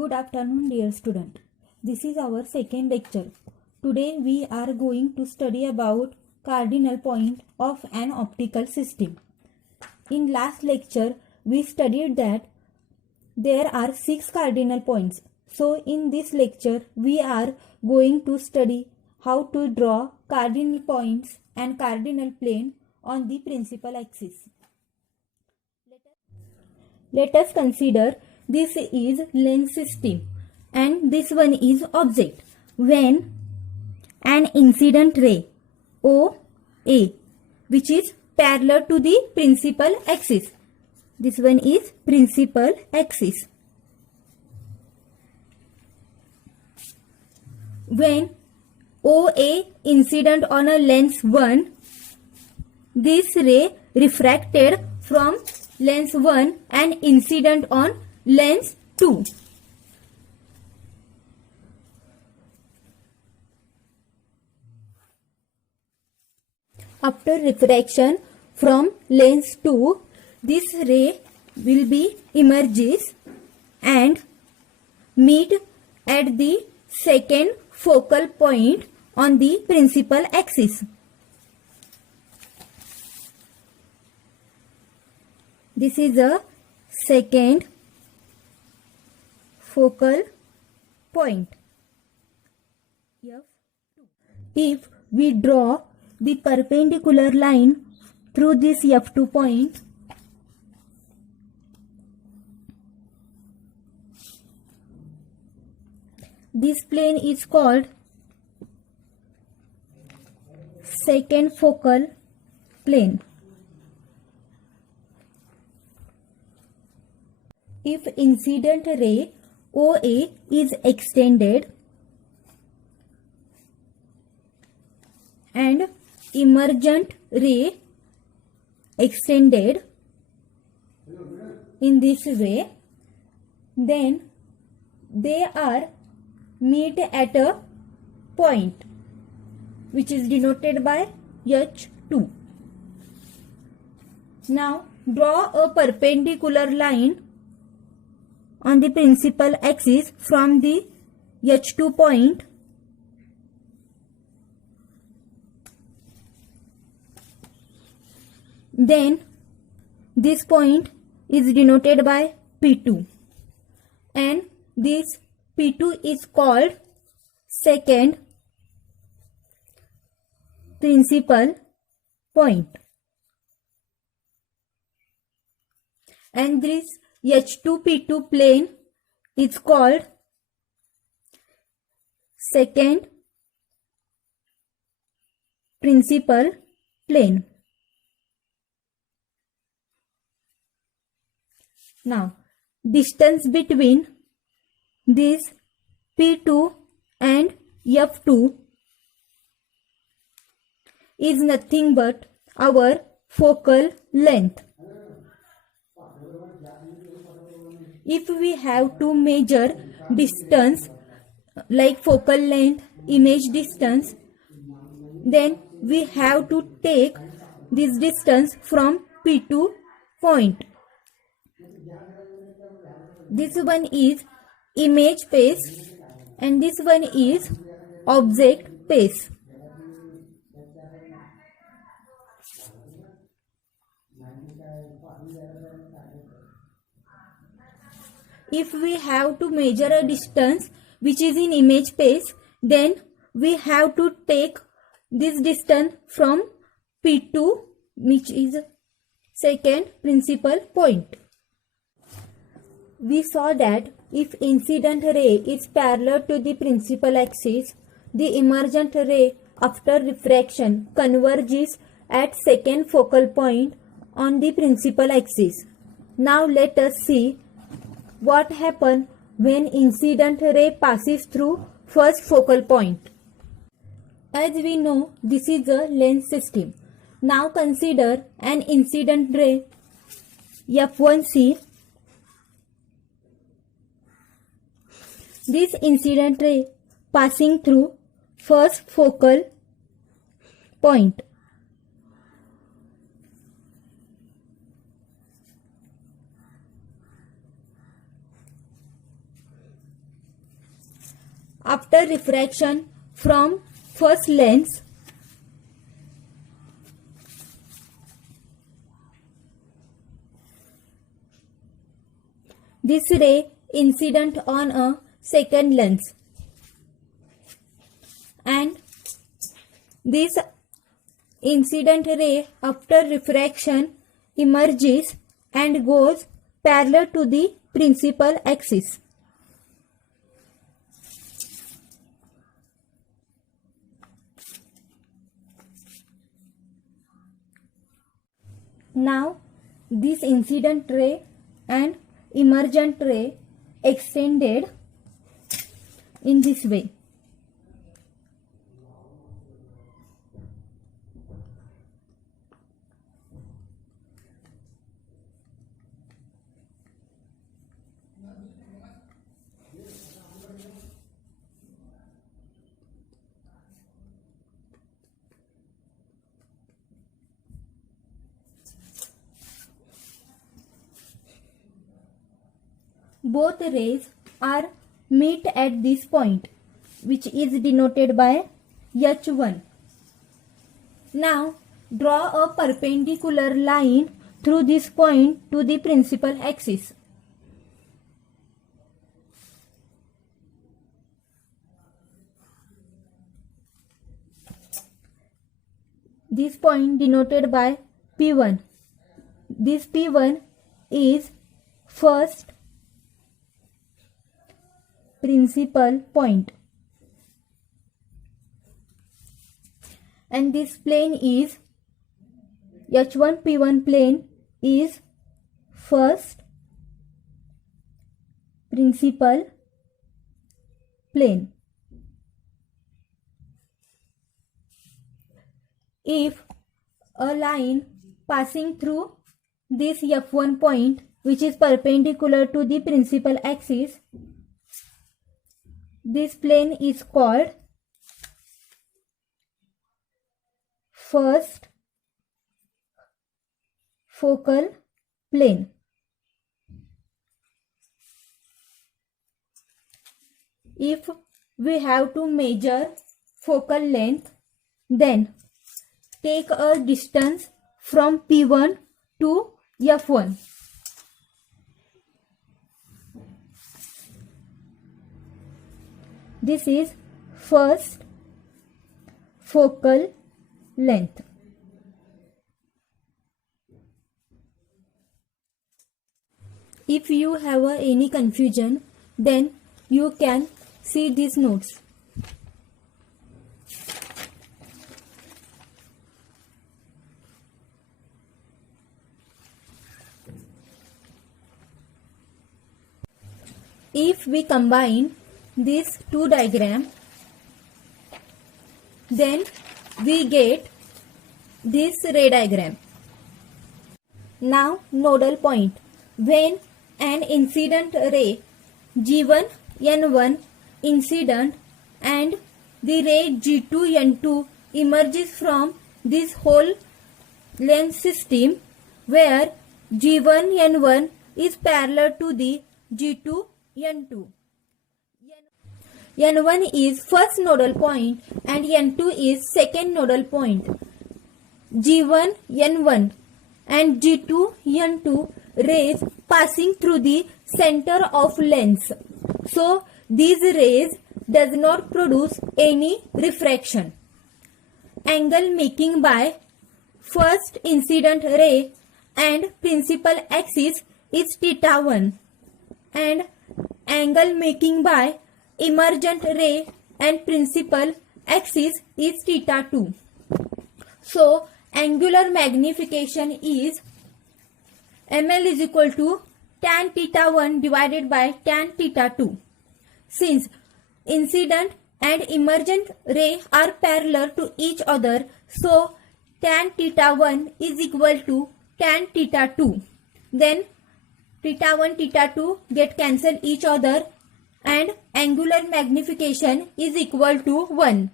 Good afternoon, dear student. This is our second lecture. Today we are going to study about cardinal point of an optical system. In last lecture, we studied that there are 6 cardinal points. So in this lecture, we are going to study how to draw cardinal points and cardinal plane on the principal axis. Let us consider this is lens system and this one is object. When an incident ray OA, which is parallel to the principal axis, this one is principal axis. When OA incident on a lens 1, this ray refracted from lens 1 and incident on lens 2. After refraction from lens 2, this ray will be emerges and meet at the second focal point on the principal axis. This is a second focal point. If we draw the perpendicular line through this F2 point, this plane is called second focal plane. If incident ray OA is extended and emergent ray extended in this way, then they are meet at a point which is denoted by H2. Now draw a perpendicular line on the principal axis from the H2 point then this point is denoted by P2 and this P2 is called second principal point, and this H2P2 plane is called second principal plane. Now, distance between this P2 and F2 is nothing but our focal length. If we have to measure distance like focal length, image distance, then we have to take this distance from P2 point. This one is image pace and this one is object pace. If we have to measure a distance which is in image pace, then we have to take this distance from P2, which is second principal point. We saw that if incident ray is parallel to the principal axis, the emergent ray after refraction converges at second focal point on the principal axis. Now let us see what happens when incident ray passes through first focal point. As we know, this is a lens system. Now consider an incident ray F1C. This incident ray passing through first focal point. after refraction from first lens, this ray incident on a second lens, and this incident ray after refraction emerges and goes parallel to the principal axis. Now this incident ray and emergent ray extended in this way. Both rays are meet at this point, which is denoted by H1. Now draw a perpendicular line through this point to the principal axis. This point denoted by P1. This P1 is first principal point, and this plane is H1 P1 plane is first principal plane. If a line passing through this F1 point, which is perpendicular to the principal axis, this plane is called first focal plane. If we have to measure focal length, then take a distance from P1 to F1. This is first focal length. If you have any confusion, then you can see these notes. If we combine these two diagrams, then we get this ray diagram. Now nodal point. When an incident ray G1 N1 incident and the ray G2 N2 emerges from this whole lens system, where G1 N1 is parallel to the G2 N2. N1 is first nodal point and N2 is second nodal point. G1 N1 and G2 N2 rays passing through the center of lens. So these rays does not produce any refraction. Angle making by first incident ray and principal axis is theta 1, and angle making by emergent ray and principal axis is theta 2. So angular magnification is ml is equal to tan theta 1 divided by tan theta 2. Since incident and emergent ray are parallel to each other, so tan theta 1 is equal to tan theta 2. Then theta 1 theta 2 get cancel each other and angular magnification is equal to 1.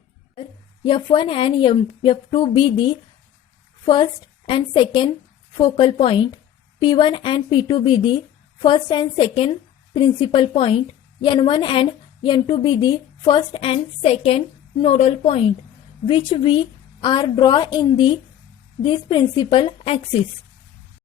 F1 and F2 be the first and second focal point. P1 and P2 be the first and second principal point. N1 and N to be the first and second nodal point, which we are draw in this principal axis.